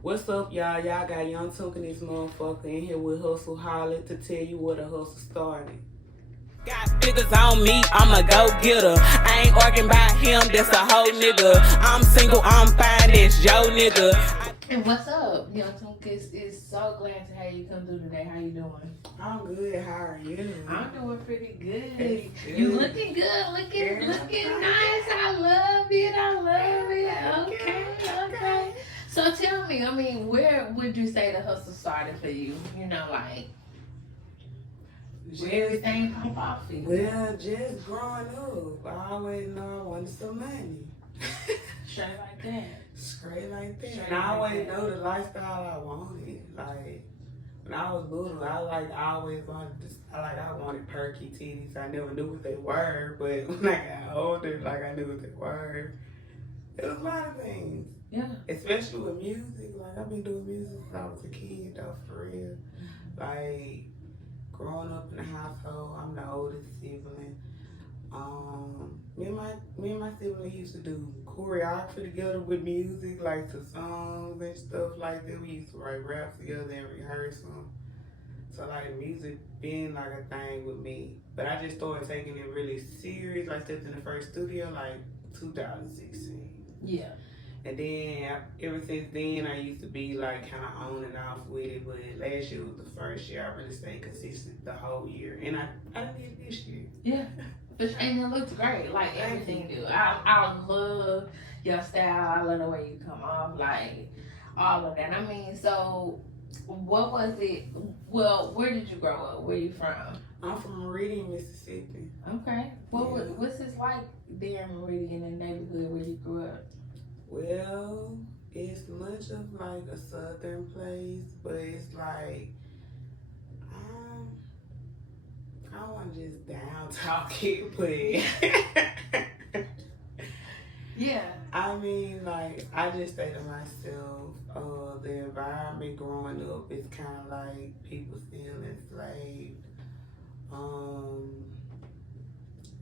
What's up, y'all? Y'all got Young Tunk and this motherfucker in here with Hustleholic to tell you where the hustle started. Got figures on me, I'm a go-getter. I ain't arguing about him, that's a whole nigga. I'm single, I'm fine, that's your nigga. And what's up, Young Tunk? Is so glad to have you come through today. How you doing? I'm good. How are you? I'm doing pretty good. Good. You looking good, looking nice. I love it. Okay. So tell me, where would you say the hustle started for you? Like where everything pop off for you? Well, just growing up, I always know I wanted some money. Straight like that. Straight like that. And I always know the lifestyle I wanted. Like when I was little, I wanted perky titties. I never knew what they were, but when I got older, I knew what they were. It was a lot of things. Yeah. Especially with music. I've been doing music since I was a kid, though, for real. Growing up in the household, I'm the oldest sibling. Me and my sibling used to do choreography together with music, to songs and stuff like that. We used to write raps together and rehearse them. So music been a thing with me. But I just started taking it really serious. I stepped in the first studio 2016. Yeah. And then ever since then, I used to be kind of on and off with it. But last year was the first year I really stayed consistent the whole year, and I did it this year. Yeah, and it looks great. Everything you do. I love your style. I love the way you come off. All of that. So what was it? Well, where did you grow up? Where you from? I'm from Meridian, Mississippi. Okay. What's this like there in Meridian, in the neighborhood where you grew up? Well, it's much of a southern place, but it's I don't want to just down talk it, but yeah. I just say to myself, the environment growing up is kind of people still enslaved,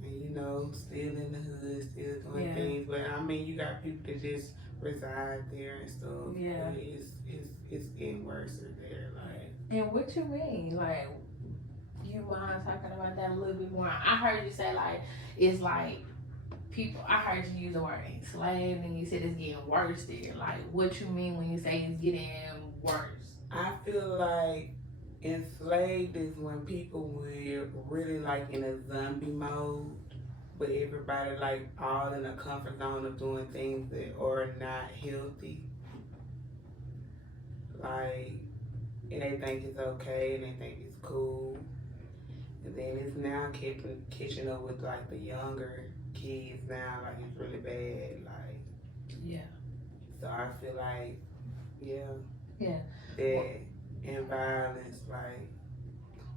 and still in the hood, still doing things. But you got people that just reside there and stuff. Yeah. But it's getting worse there. And what you mean? You mind talking about that a little bit more? I heard you say it's people. I heard you use the word enslaved, and you said it's getting worse there. What you mean when you say it's getting worse? I feel enslaved is when people were really in a zombie mode, but everybody all in a comfort zone of doing things that are not healthy. And they think it's okay, and they think it's cool. And then it's now catching up with the younger kids now, it's really bad. Yeah. So I feel Yeah. That and violence,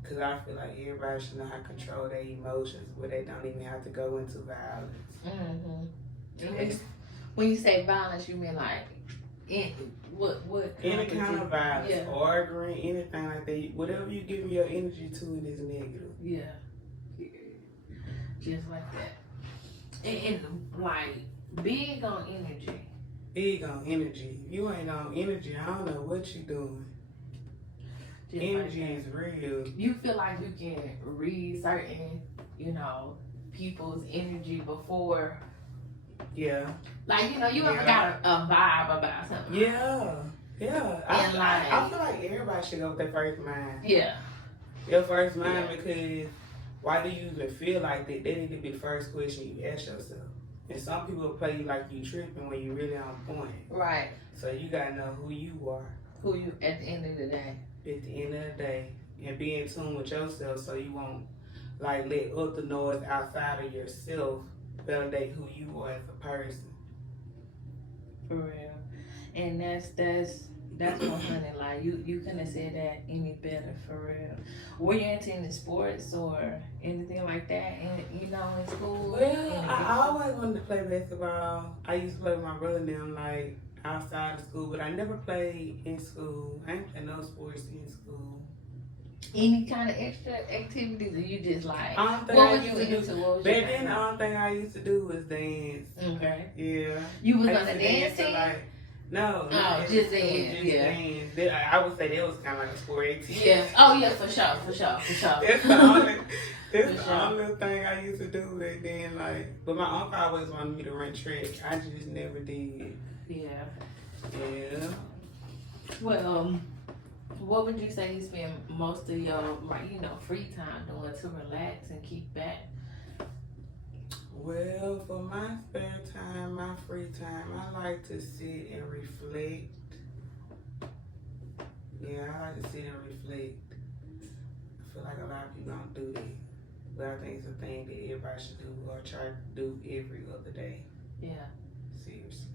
cause I feel everybody should know how to control their emotions, where they don't even have to go into violence. Mm-hmm. When you say violence, you mean what? Any kind of violence, arguing, anything like that. Whatever you give your energy to, it is negative. Yeah. Just like that. And big on energy. Big on energy. If you ain't on energy, I don't know what you doing. Just energy is real. You feel you can read certain, people's energy before. Yeah. You ever got a vibe about something? Yeah. And I feel everybody should go with their first mind. Yeah. Your first mind, because why do you even feel like that? That need to be the first question you ask yourself. And some people play you like you tripping when you really on point. Right. So you gotta know who you are. Who you at the end of the day. At the end of the day. And be in tune with yourself so you won't let other noise outside of yourself validate who you are as a person. For real. And that's 100. You couldn't have said that any better, for real. Were you into any sports or anything like that in school? Well, I always wanted to play basketball. I used to play with my brother and them outside of school, but I never played in school. I ain't play no sports in school. Any kind of extra activities, or you just what were you into? Back then, the only thing I used to do was dance. Okay. Yeah. You was on the dance team? No, not just in dance, just yeah. dance. I would say that was kind of like a sport activity. Yeah. Oh yeah, for sure. That's the only, that's For the sure. only thing I used to do. And then like, but my uncle always wanted me to run track. I just never did. Yeah. Yeah. Well, what would you say you spend most of your free time doing to relax and keep back? Well, for my spare time, my free time, I like to sit and reflect. Yeah, I like to sit and reflect. I feel like a lot of people don't do that. But I think it's a thing that everybody should do or try to do every other day. Yeah. Seriously.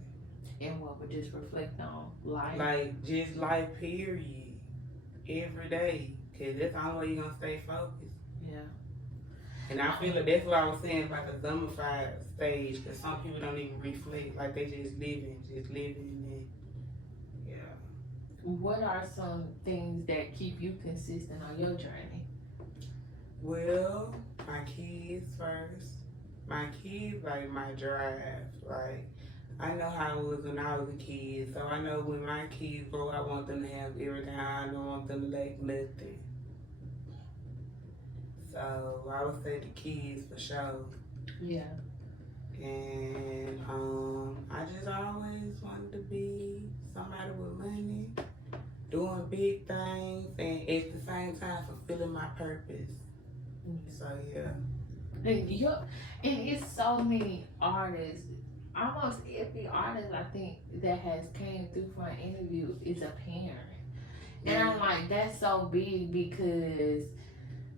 And what would just reflect on life? Like, just life, period. Every day. Because that's the only way you're going to stay focused. Yeah. And I feel like that's what I was saying about the zombified stage. Because some people don't even reflect. Like, they just living. And yeah. What are some things that keep you consistent on your journey? Well, my kids first. My kids, like, my drive. Like, I know how it was when I was a kid. So I know when my kids grow, I want them to have everything. I don't want them to lack nothing. So I would say the kids for sure. Yeah. And I just always wanted to be somebody with money, doing big things, and at the same time fulfilling my purpose. So yeah. And it's so many artists. Almost every artist I think that has came through for an interview is a parent. And I'm like, that's so big because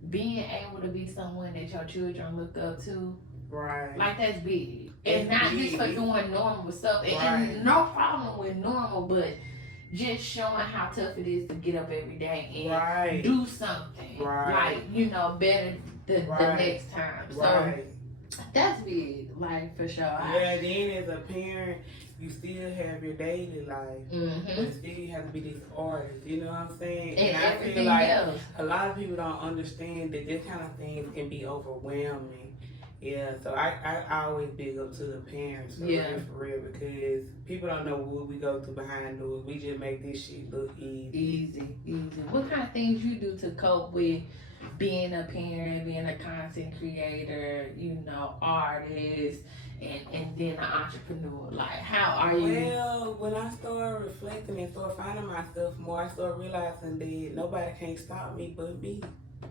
being able to be someone that your children look up to, Right. like that's big. And not just for doing normal stuff. Right. And no problem with normal, but just showing how tough it is to get up every day and do something. Right. Like, better the next time. So that's big, like for sure. Yeah, then as a parent, you still have your daily life, but still you have to be this artist, you know what I'm saying? And I everything feel like else. a lot of people don't understand that this kind of things can be overwhelming. Yeah, so I always big up to the parents for real, because people don't know what we go through behind doors. We just make this shit look easy. What kind of things you do to cope with being a parent, being a content creator, artist, and then an entrepreneur? Like, how are you? Well, when I started reflecting and started finding myself more, I started realizing that nobody can stop me but me.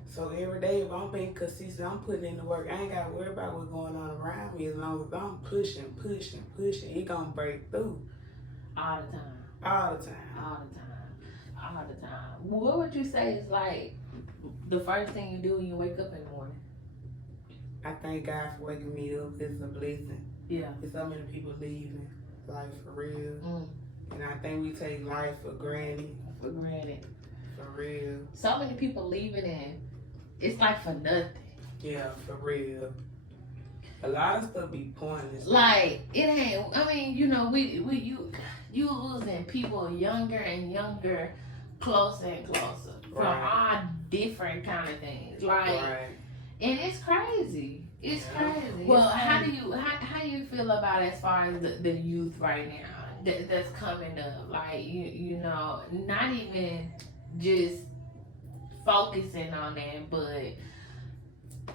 So every day, if I'm being consistent, I'm putting in the work. I ain't got to worry about what's going on around me. As long as I'm pushing, it gonna break through. All the time. What would you say is like the first thing you do when you wake up in the morning? I thank God for waking me up. It's a blessing. Yeah. There's so many people leaving life for real. And I think we take life for granted. For real. So many people leaving and it's like for nothing. Yeah, for real. A lot of stuff be pointless. Like, it ain't, I mean, you losing people younger and younger, closer and closer. For all different kind of things. Like, and it's crazy. It's crazy. Well, how do you feel about as far as the youth right now that's coming up? Like, not even just focusing on that, but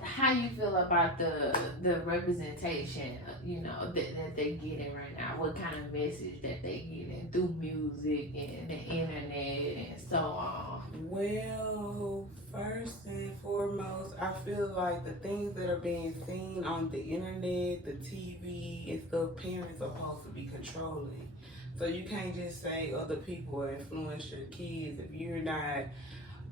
how you feel about the representation, that they getting right now? What kind of message that they getting through music and the internet and so on? Well, first and foremost, I feel like the things that are being seen on the internet, the TV and stuff, parents are supposed to be controlling. So you can't just say other people influence your kids if you're not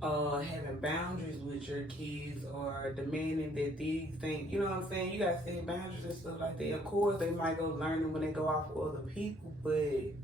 having boundaries with your kids or demanding that these things, you know what I'm saying? You gotta set boundaries and stuff like that. Of course, they might go learning when they go off with other people, but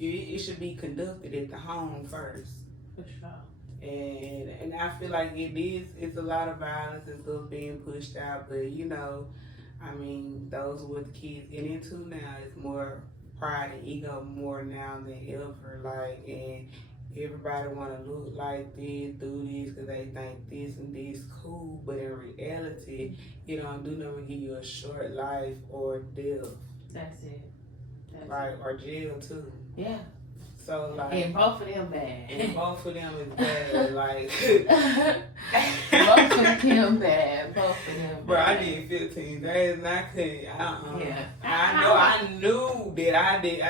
it should be conducted at the home first. For sure. And I feel like it's a lot of violence and stuff being pushed out, but I mean, those are what the kids get into now. It's more pride and ego more now than ever, like, and everybody want to look like this, do this, because they think this and this cool, but in reality, it don't do nothing to give you a short life or death. That's it. Or jail too. Yeah. So like, and both of them bad. And both of them is bad. Like, both of them bad. Both of them bad. Bro, I did 15 days and I couldn't. Yeah. I knew that I did.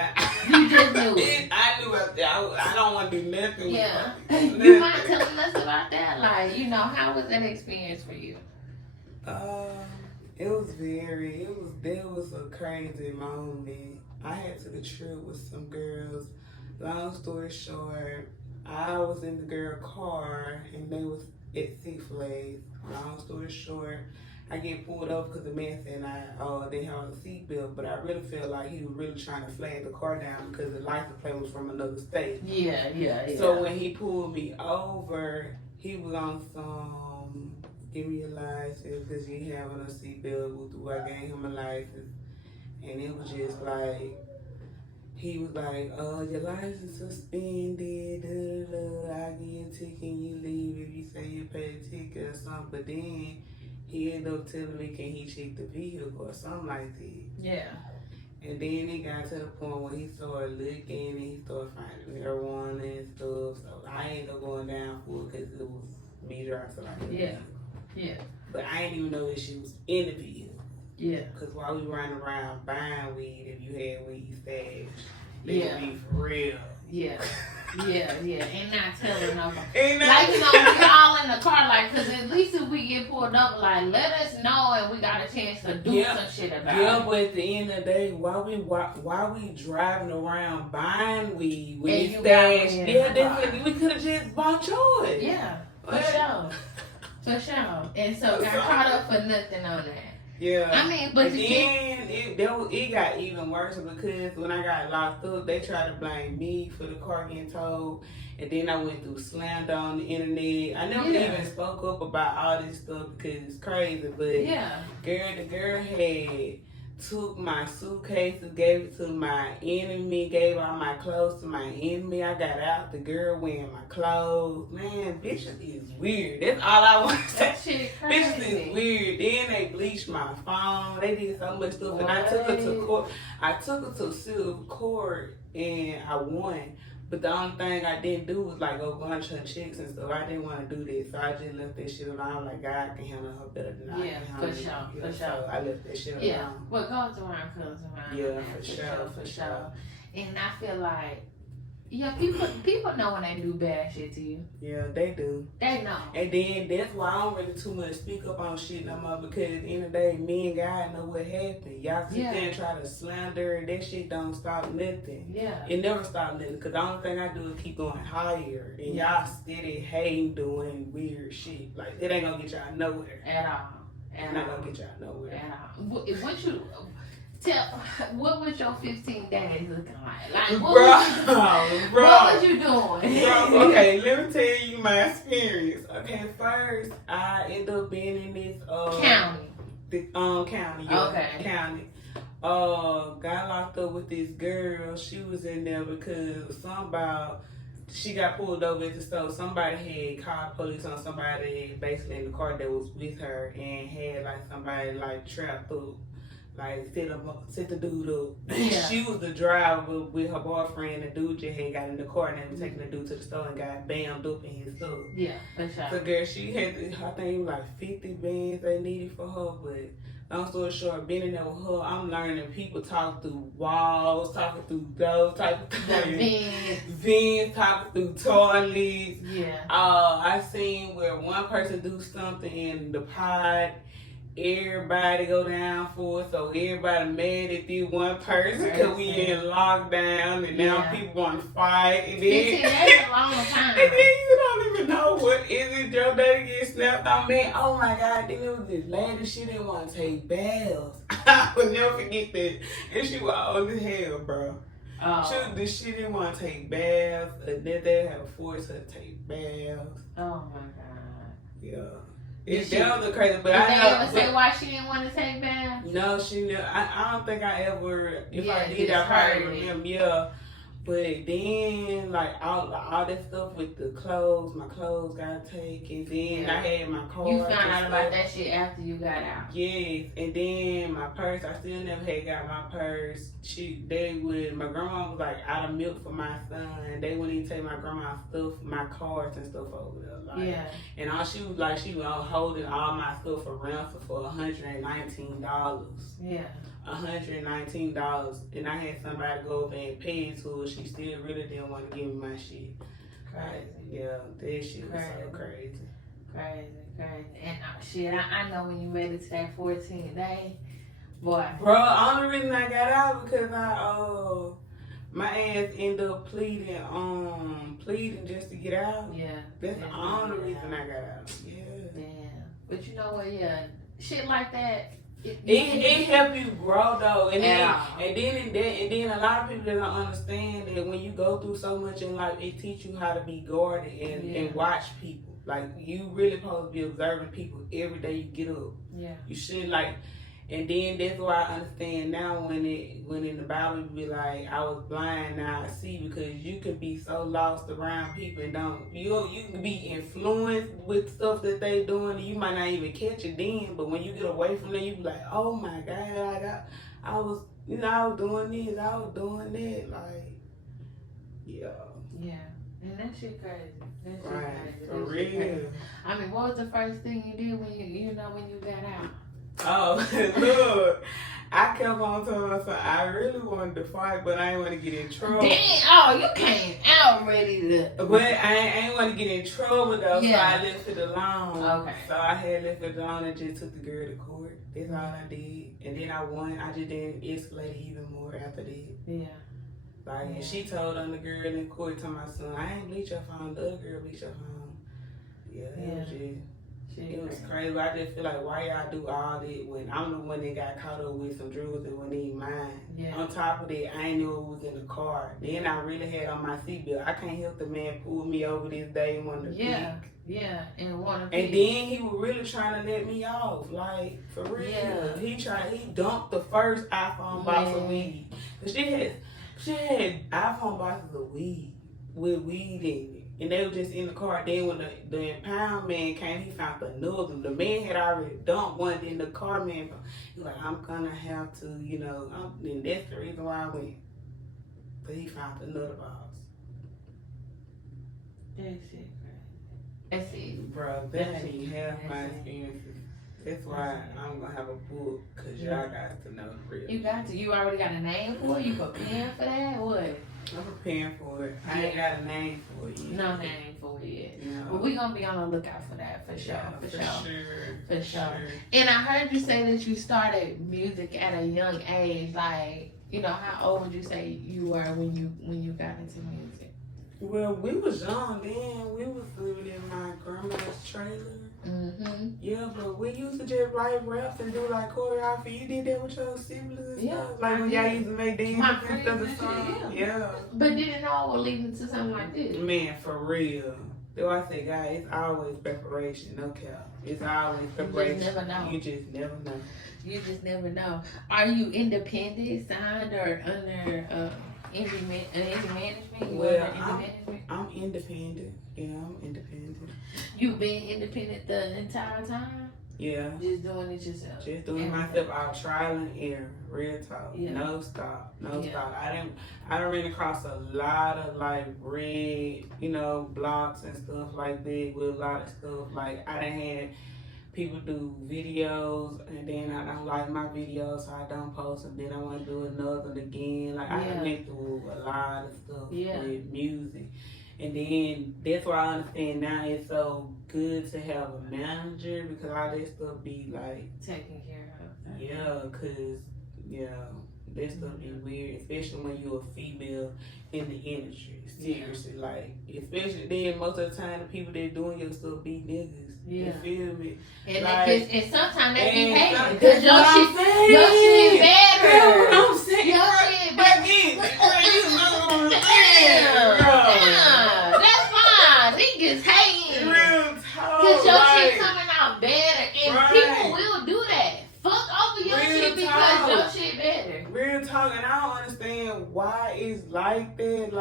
You just knew it. I knew I don't want to do nothing. Yeah. With You mind telling us about that? Like, how was that experience for you? There was a crazy moment. I had took a trip with some girls. Long story short, I was in the girl car and they was at Six Flags. Long story short, I get pulled over because the man said they had a seatbelt, but I really feel like he was really trying to flag the car down because the license plate was from another state. Yeah. So when he pulled me over, he was on some, give me a license because you having a seatbelt. I gave him a license. And it was just like, he was like, your license suspended, I give you a ticket and you leave if you say you pay the ticket or something. But then he ended up telling me, can he check the vehicle or something like that. Yeah. And then it got to the point where he started looking and he started finding marijuana and stuff. So I ended up going down for it because it was me driving. So Yeah. But I didn't even know that she was in the vehicle. Yeah. Because while we running around buying weed, if you had weed stashed, they Yeah. would be for real. Yeah. And not telling nobody. And Like, we all in the car, like, because at least if we get pulled up, like, let us know and we got a chance to do some shit about it. Yeah, but at the end of the day, while we driving around buying weed with it stashed, we could have just bought yours. Yeah, for sure. And so got caught up for nothing on that. Yeah. I mean, but then it got even worse because when I got locked up, they tried to blame me for the car getting towed. And then I went through Slander on the internet. I never even spoke up about all this stuff because it's crazy. But the girl had took my suitcases, gave it to my enemy, gave all my clothes to my enemy. I got out, the girl wearing my clothes. Man, bitches is weird. That's all I want to say. That shit crazy. Bitches is weird. Then they bleached my phone. They did so much stuff. And I took her to court. I took her to civil court and I won. But the only thing I didn't do was like go bunch her chicks and stuff. I didn't want to do this, so I just left that shit alone. I'm like, God can handle her better than I can handle her. For sure. So I left that shit alone. Yeah, what goes around comes around. Yeah, for sure. And I feel like, people know when they do bad shit to you. Yeah, they do. They know. And then that's why I don't really too much speak up on shit no more because at the end of the day, me and God know what happened. Y'all sit there and try to slander and that shit don't stop nothing. Yeah. It never stop nothing because the only thing I do is keep going higher. And y'all steady hating doing weird shit. Like, it ain't gonna get y'all nowhere. At all. It's not gonna get y'all nowhere. At all. What was your 15 days looking like? Like, What was you doing? Bro, okay, let me tell you my experience. Okay, first I ended up being in this county. County. County. Got locked up with this girl. She was in there because she got pulled over at the store. Somebody had called police on somebody basically in the car that was with her and had like somebody like trapped up. Like, set the dude up. Yeah. She was the driver with her boyfriend. The dude just had got in the car and they were taking the dude to the store and got bammed up in his stuff. Yeah, for sure. So, girl, she had, I think it was like 50 bands they needed for her. But, long story short, being in there with her, I'm learning people talk through walls, talking through those type of things. Vents, talking through toilets. Yeah. I seen where one person do something in the pod. Everybody go down for it, so everybody mad at this one person because we in lockdown and now people want to fight. And then, that's a long time. And then you don't even know what is it your daddy get snapped on. Man, oh my God, then it was this lady, she didn't want to take baths. I will never forget that. And she was old as hell, bro. She didn't want to take baths, and then they had forced her to take baths. Oh my God. Yeah. That was crazy, but did they ever say why she didn't want to take baths? No, she never. I don't think I ever. If I did, I probably remember. Yeah, But then, like, all that stuff with the clothes, my clothes got taken. Then I had my car. You found out about that shit after you got out. Yes, and then my purse, I still never had got my purse. My grandma was like out of milk for my son. They wouldn't even take my grandma's stuff, my cards and stuff over there. Like, Yeah. And all she was like, she was holding all my stuff for ransom for $119. Yeah. $119, and I had somebody go over and pay it to her. She still really didn't want to give me my shit. Crazy. Yeah, that shit was so crazy. Crazy. And shit, I know when you made it to that 14th day, boy. Bro, only reason I got out because my ass ended up pleading just to get out. Yeah. That's the only reason I got out. Yeah. Damn. But you know what? Yeah, shit like that. It help you grow though, and then a lot of people that don't understand that when you go through so much in life, it teach you how to be guarded and watch people. Like you really supposed to be observing people every day you get up. Yeah. You should and then that's why I understand now when in the Bible it be like I was blind now I see, because you can be so lost around people and you can be influenced with stuff that they doing and you might not even catch it then, but when you get away from them you be like, oh my God, I was doing this, I was doing that, like yeah, and that shit crazy. For real. I mean, what was the first thing you did when you got out? Oh, look, I kept on telling myself I really wanted to fight, but I didn't want to get in trouble. Damn, you came out ready to. But I ain't want to get in trouble though, so I left it alone. Okay. So I had left it alone and just took the girl to court. That's all I did. And then I won. I just didn't escalate even more after that. Yeah. Like, and she told on the girl in court to my son, I ain't bleach your phone, the other girl bleach your phone. It was crazy. I just feel like, why y'all do all that when I'm the one that got caught up with some drugs that wasn't even mine. Yeah. On top of that, I ain't knew it was in the car. Then I really had on my seatbelt. I can't help the man pull me over this day and wanted to Yeah, and then he was really trying to let me off, like, for real. Yeah. He dumped the first iPhone box of weed. She had iPhone boxes of weed with weed in it. And they were just in the car. Then when the impound man came, he found another one. The man had already dumped one. Then the car man, he was like, I'm gonna have to, and that's the reason why I went. But he found another box. That's it, That's it. Bro, that ain't even half my experiences. That's why I'm gonna have a book, because y'all got to know the real. You got to. You already got a name for it? You preparing for that? What? I'm preparing for it. I ain't got a name for it yet. No name for it yet. No. But we're going to be on the lookout for that, for sure. For sure. Sure. And I heard you say that you started music at a young age. Like, how old would you say you were when you got into music? Well, we was young then. We was living in my grandma's trailer. Mm-hmm. Yeah, but we used to just write raps and do like choreography. You did that with your siblings and stuff? Like when y'all used to make dances and stuff and songs? Yeah. But didn't know it would lead into something like this. Man, for real. That's why I say, guys, it's always preparation, no cap. It's always preparation. You just never know. You just never know. You just never know. Are you independent, signed, or under indie management? Well, I'm independent. Yeah, I'm independent. You've been independent the entire time? Yeah. Just doing it yourself? Just doing myself out, trial and error, real talk. Yeah. No stop. Stop. I done ran across a lot of like red, blocks and stuff like that with a lot of stuff. Like I done had people do videos and then I don't like my videos, so I don't post them. Then I want to do another one again. Like I done went through a lot of stuff with music. And then that's why I understand now it's so good to have a manager, because all that stuff be like taken care of. Yeah, because that stuff be weird, especially when you're a female in the industry. Seriously, like especially then most of the time the people that doing your stuff be niggas. Yeah. You feel me? And like, and sometimes they be hating because your shit better. That's what I'm saying. Your shit better. Damn. That's fine. Niggas hating. Real talk. Because your shit coming out better. And people will do that. Fuck over your Real shit because talk. your shit better. Real talk. And I don't understand why it's like that.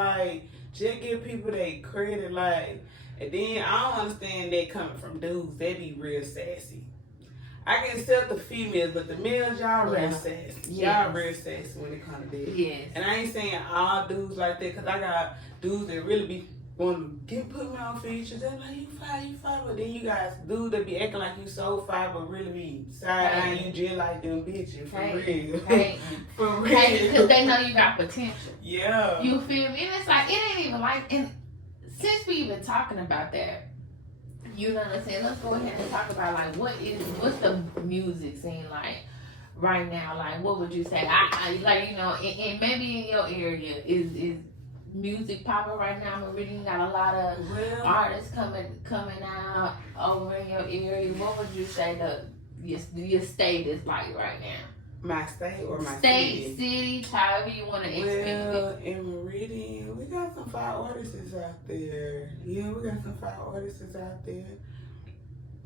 Just give people their credit, like, and then I don't understand that coming from dudes. They be real sassy. I can accept the females, but the males, y'all real sassy. Y'all real sassy when it comes to that. Yes. And I ain't saying all dudes like that, because I got dudes that really be want to put me on features. They're like, you fine. But then you guys dudes that be acting like you so fine, but really be side-eyeing you just like them bitches. For real. For real. Because they know you got potential. Yeah. You feel me? And it's like, it ain't even like, and since we even talking about that, you know what I'm saying? Let's go ahead and talk about like what's the music scene like right now? Like, what would you say? I like, you know, and maybe in your area is music popping right now? I mean, you got a lot of artists coming out over in your area. What would you say your state is like right now? My state or my city, however you want to explain it. In Meridian, we got some fire artists out there. Yeah, we got some fire artists out there.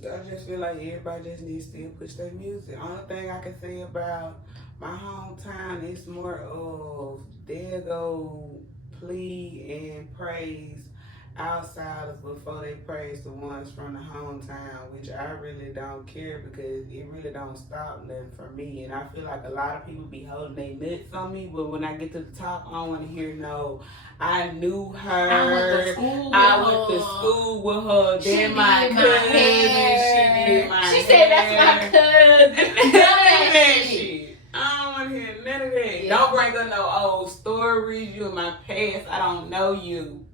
I just feel like everybody just needs to push their music. Only thing I can say about my hometown is more of they'll go plead and praise outsiders before they praise the ones from the hometown, which I really don't care because it really don't stop nothing for me. And I feel like a lot of people be holding their nuts on me, but when I get to the top, I don't want to hear no, I knew her, I went to school with her, then my cousin, she did my hair. She said that's my cousin. None of that shit. I don't want to hear none of that. Yeah. Don't bring up no old stories. You in my past. I don't know you.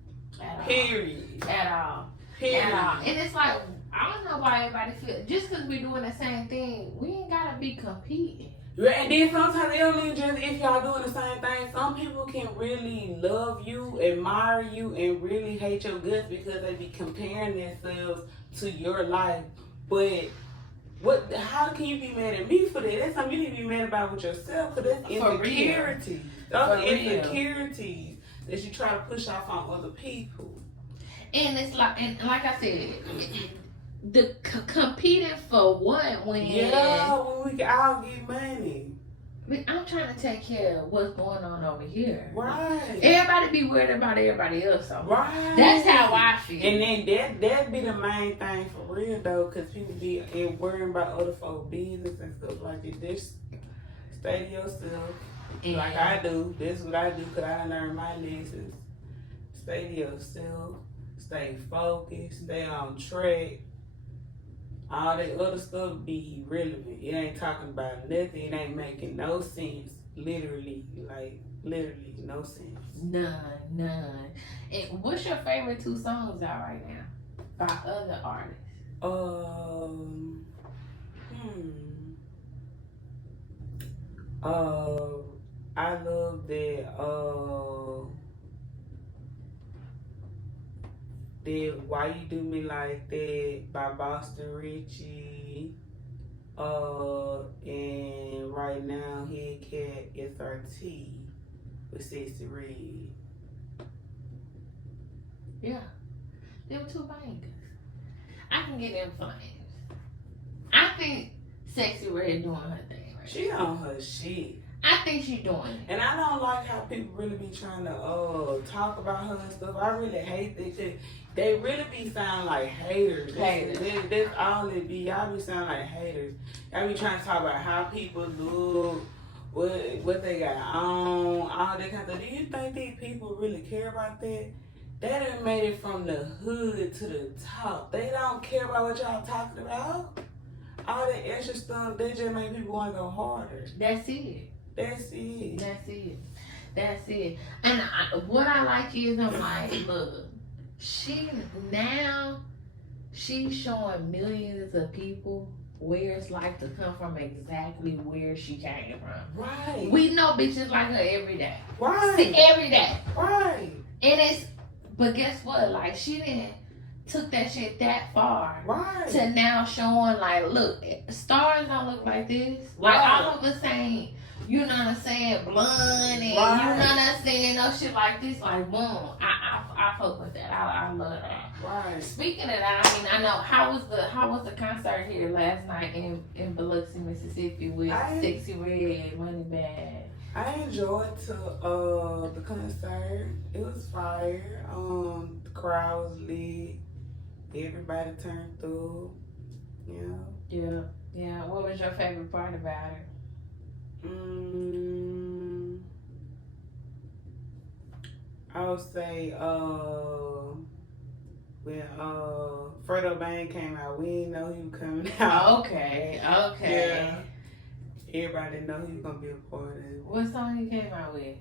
Period. At all. Period. At all. And it's like, I don't know why everybody feel, just because we doing the same thing, we ain't got to be competing. And then sometimes they don't even just, if y'all doing the same thing, some people can really love you, admire you, and really hate your guts because they be comparing themselves to your life. But how can you be mad at me for that? That's something you need to be mad about with yourself, because that's insecurity. Those insecurities that you try to push off on other people. And it's like, and like I said, the competing for what when we can all get money. I'm trying to take care of what's going on over here. Right. Everybody be worried about everybody else. So right. That's how I feel. And then that be the main thing for real though, because people be worrying about other folks' business and stuff like that. Just stay to yourself. Like I do. That's what I do because I learned my lessons. Stay to yourself. Stay focused. Stay on track. All that other stuff be irrelevant. It ain't talking about nothing. It ain't making no sense. Literally no sense. None. And what's your favorite 2 songs out right now by other artists? I love that Why You Do Me Like That by Boston Richie. And right now Headcat SRT with Sexy Red. Yeah. Them 2 bangers. I can get them flames. I think Sexy Red doing her thing right She on her shit. I think she doing it. And I don't like how people really be trying to talk about her and stuff. I really hate that. They really be sounding like haters. That's all it be. Y'all be sounding like haters. Y'all be trying to talk about how people look, what they got on, all that kind of stuff. Do you think these people really care about that? They done made it from the hood to the top. They don't care about what y'all talking about. All that extra stuff, they just make people want to go harder. That's it. And what I like is, I'm like, look, she's showing millions of people where it's like to come from exactly where she came from. Right. We know bitches like her every day. Right. See, every day. Right. But guess what? Like, she didn't took that shit that far. Right. To now showing, like, look, stars don't look like this. Like, all of us saying, you know what I'm saying, blonde, and you know what I'm saying, no shit like this, like, boom. I fuck with that. I love that. Right. Speaking of that, I mean, I know, how was the concert here last night in Biloxi, Mississippi with Sexy Red, Money Bag? I enjoyed the concert. It was fire. The crowd was lit. Everybody turned through. Yeah. Yeah. Yeah. What was your favorite part about it? Mm, I would say when Fredo Bang came out, we didn't know he was coming out. Okay. Okay. Yeah. Everybody didn't know he was gonna be a part of it. What song he came out with?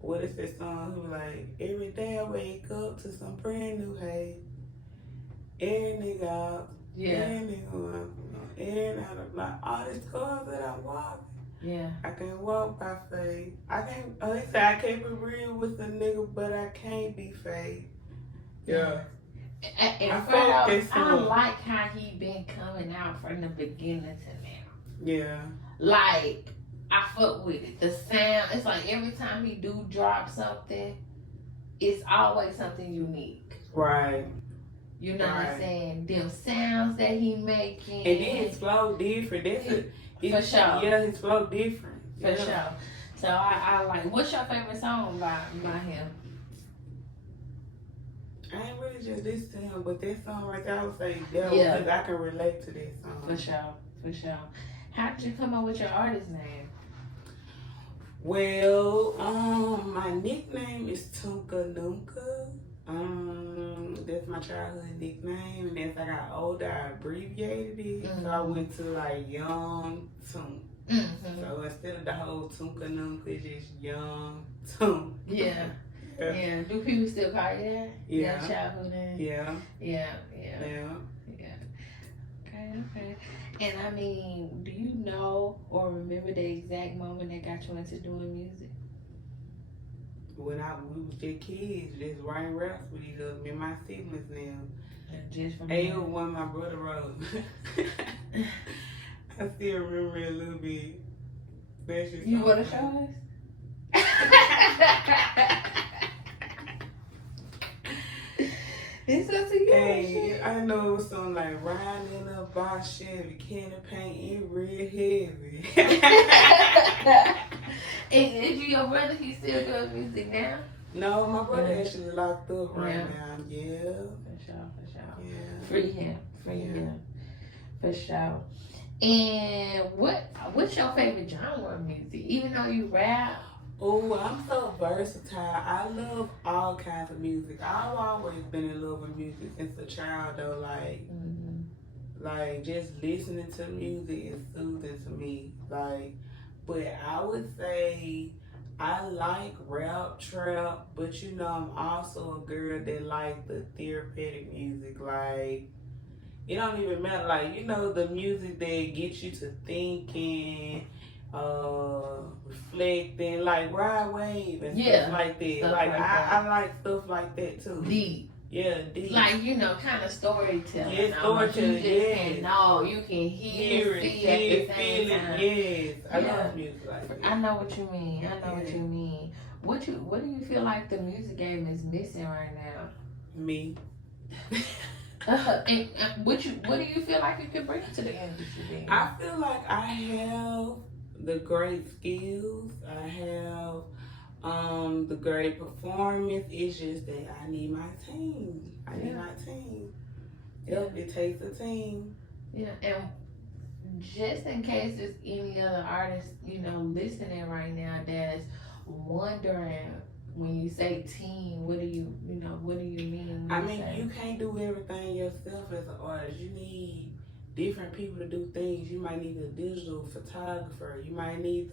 What is that song? He was like, every day I wake up to some brand new hate. Every nigga out. Yeah. Every nigga out. Every out of like all these cars that I'm walking. Yeah. I can't walk by faith. I can't. He said I can't be real with a nigga, but I can't be fake. Yeah. And I Fredo, focus I on- like how he been coming out from the beginning to now. Yeah. Like, I fuck with it. The sound, it's like every time he do drop something, it's always something unique. Right. You know what I'm Right. saying? Them sounds that he making. And then his flow different. For sure. Yeah, his flow different. For Yeah. sure. So I like. What's your favorite song by him? I ain't really just listen to him, but that song right there, I would say Devil, Yeah. because I can relate to that song. For sure. For sure. How did you come up with your artist name? Well, my nickname is Tunk. That's my childhood nickname, and as I got older, I abbreviated it. So I went to like Young Tunk. Mm-hmm. So instead of the whole Tunka, it's just Young Tunk. Yeah. Yeah. Yeah. Do people still call you that? Yeah. That childhood name? Yeah. Yeah. Yeah. Yeah. Yeah. Okay. And I mean, do you know or remember the exact moment that got you into doing music? When we was just kids, just writing raps with each other, me and my siblings now. Just from It was one my brother wrote. I still remember it a little bit. That's just You so want to funny. show us? It's up to you. Hey, I know it was something like riding in a box Chevy, can of paint in real heavy. Is you your brother? He still does music now? No, my brother actually locked up right Yeah. now. Yeah. For sure, for sure. Yeah. Free him, free Yeah. him. For sure. And what's your favorite genre of music? Even though you rap? Oh, I'm so versatile. I love all kinds of music. I've always been in love with music since a child, though. Like just listening to music is soothing to me. Like, but I would say I like rap, trap, but you know I'm also a girl that like the therapeutic music. Like, it don't even matter. Like, you know, the music that gets you to thinking, reflecting, like Ride Wave and Yeah, stuff like that. stuff Like, like that. I like stuff like that too. Deep. Yeah, deep. Like, you know, kind of storytelling. Yeah, almost. storytelling, You just yes. can know, you can hear it, see feel at it, the same feel time. it. Yes, I Yeah. love music like that. I know what you mean. I know what Yeah. you mean. What do you feel like the music game is missing right now? Me. And what do you feel like you can bring to the industry then? I feel like I have the great skills. I have the great performance. It's just that I need my team. I need my team. Yep, it takes a team. Yeah, and just in case there's any other artists, you know, listening right now that's wondering when you say team, what do you mean? When I you mean, say- you can't do everything yourself as an artist. You need different people to do things. You might need a digital photographer. You might need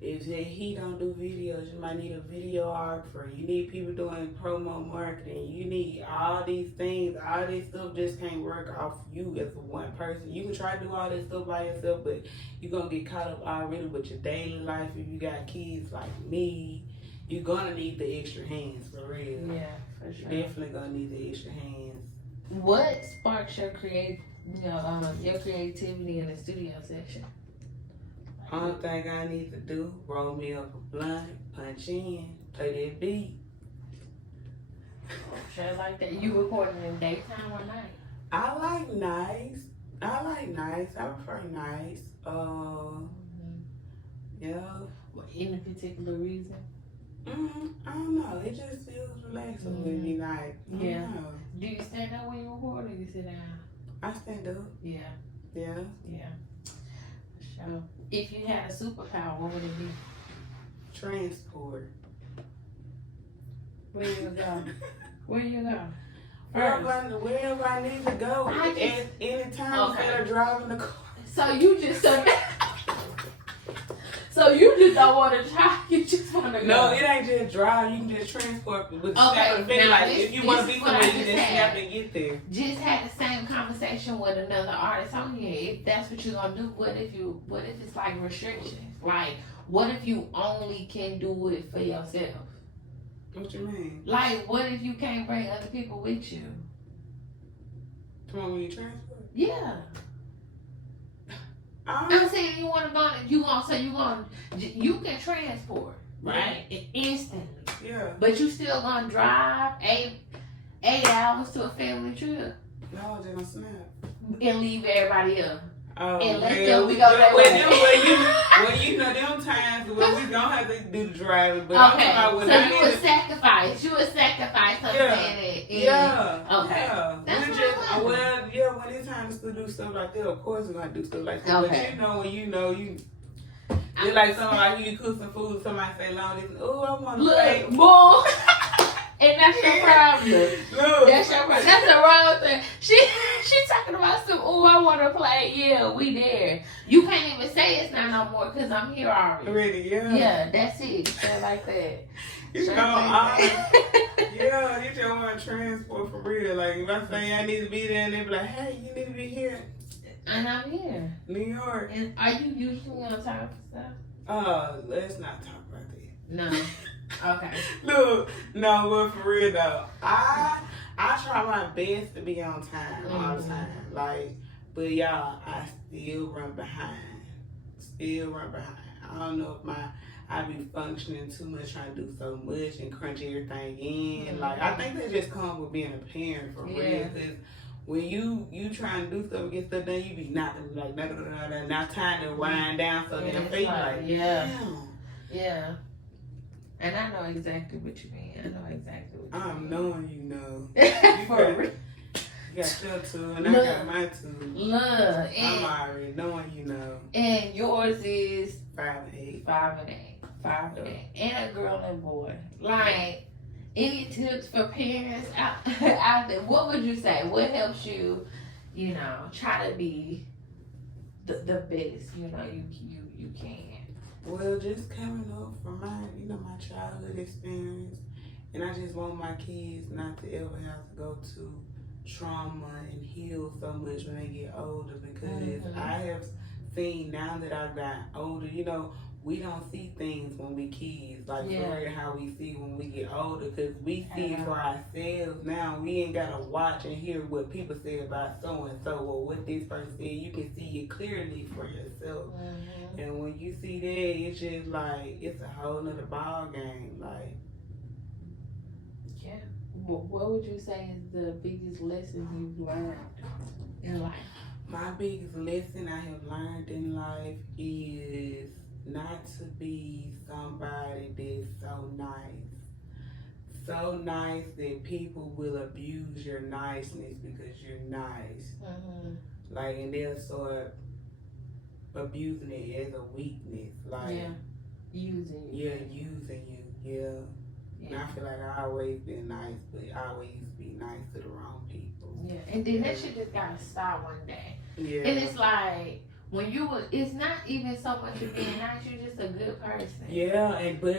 if he don't do videos, you might need a videographer. You need people doing promo marketing. You need all these things. All this stuff just can't work off you as one person. You can try to do all this stuff by yourself, but you're going to get caught up already with your daily life. If you got kids like me, you're going to need the extra hands, for real. Yeah, for sure. You're definitely going to need the extra hands. What sparks your your creativity in the studio session? Only thing I need to do, roll me up a blunt, punch in, play that beat. Sure, like that. You recording in daytime or night? I like nice. I prefer nice. Yeah. Any particular reason? I don't know. It just feels relaxing with me. Like, I don't know. Do you stand up when you record or you sit down? I stand up. Yeah. Yeah. Yeah. So, if you had a superpower, what would it be? Transport. Where you go? Where you go? Wherever I need to go. At any time instead of driving the car. So you just So you just don't want to drive. You just want to go. No, it ain't just drive. You can just transport with snap of now like this- if you want to this be is what somewhere, I you just just had. snap and get there. Just had the same conversation with another artist on here. If that's what you're gonna do, what if it's like restrictions? Like, what if you only can do it for yourself? What you mean? Like, what if you can't bring other people with you? Come on, when you transport. Yeah. I'm saying you want to go. You can transport, right? Instantly. Yeah. But you still gonna drive 8 hours to a family trip No, they don't snap. and leave everybody else. Oh, And let hell, them go their way. Well, you know, them times where we don't have to do the driving, but I'm talking Okay, about when so I you need would to. sacrifice. You would sacrifice something. Yeah. Okay. Yeah. That's We what just, I want. well, yeah, when it's time to do stuff like that, of course we're going to do stuff like that. Okay. But you know, when you know, it's like somebody, you cook some food, somebody say long distance, oh, I want to play. Look, boy. And that's your problem. Look. That's your problem. That's the wrong thing. She talking about some, oh, I want to play. Yeah, we there. You can't even say it's not no more because I'm here already. Ready, yeah. Yeah, that's it. Straight like that. You Straight know, like that. yeah, you just want to transport for real. Like, if I say I need to be there, and they be like, hey, you need to be here. And I'm here. New York. And are you usually on time for stuff? Let's not talk about that. No. Okay. Look, no, but for real though, I try my best to be on time all the time. Like, but y'all, I still run behind. I don't know if I be functioning too much, trying to do so much and crunch everything in. Like, I think that just comes with being a parent for real. Cause when you trying to do stuff and get stuff done, you be knocking like not time to wind down so damn fake. Like, damn. Yeah. And I know exactly what you mean. I know exactly what you I'm mean. knowing you know. For real. You got your two and I got my two. Look, I'm already knowing you know. And yours is 5 and 8. 5 and 8. 5 and 8. And a girl and boy. Like, any tips for parents out there? What would you say? What helps you, try to be the best, you can? Well, just coming up from my childhood experience, and I just want my kids not to ever have to go to trauma and heal so much when they get older, because I have seen now that I've gotten older, we don't see things when we kids, like for real how we see when we get older, because we see it for ourselves now. We ain't gotta watch and hear what people say about so and so or what this person said. You can see it clearly for yourself. And when you see that, it's just like, it's a whole nother ball game. Like, yeah. What would you say is the biggest lesson you've learned in life? my biggest lesson I have learned in life is not to be somebody that's so nice. So nice that people will abuse your niceness because you're nice. Like, and they'll start abusing it as a weakness. Like, using you. Yeah, using you. Yeah. And I feel like I always been nice, but I always be nice to the wrong people. Yeah, and then that shit just gotta stop one day. Yeah. And it's like, it's not even so much of being nice, you're just a good person. Yeah, but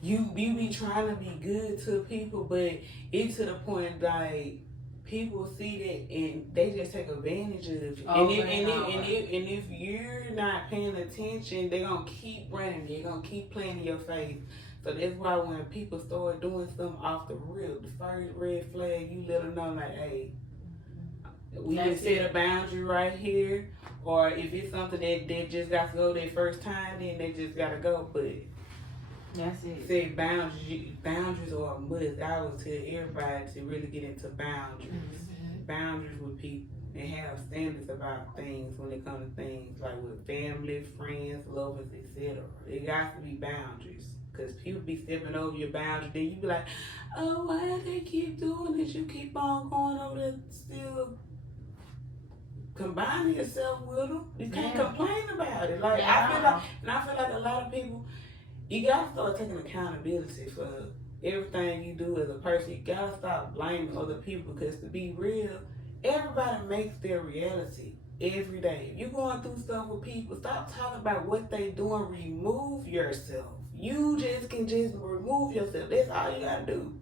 you be trying to be good to people, but it's to the point like people see that and they just take advantage of you. And if you're not paying attention, they're gonna keep running. They're gonna keep playing in your face. So that's why when people start doing something off the rip, the first red flag, you let them know like, hey, we just set a boundary right here. Or if it's something that they just got to go their first time, then they just got to go. But that's it. Say boundaries are a must. I would tell everybody to really get into boundaries. Boundaries with people. and have standards about things when it comes to things like with family, friends, lovers, etc. It got to be boundaries. Because people be stepping over your boundaries, then you be like, oh, why they keep doing this? You keep on going over there, still combining yourself with them. You can't complain about it. Like I feel like a lot of people, you gotta start taking accountability for everything you do as a person. You gotta stop blaming other people, because to be real, everybody makes their reality every day. If you're going through stuff with people, stop talking about what they doing. Remove yourself. You can just remove yourself. That's all you gotta do.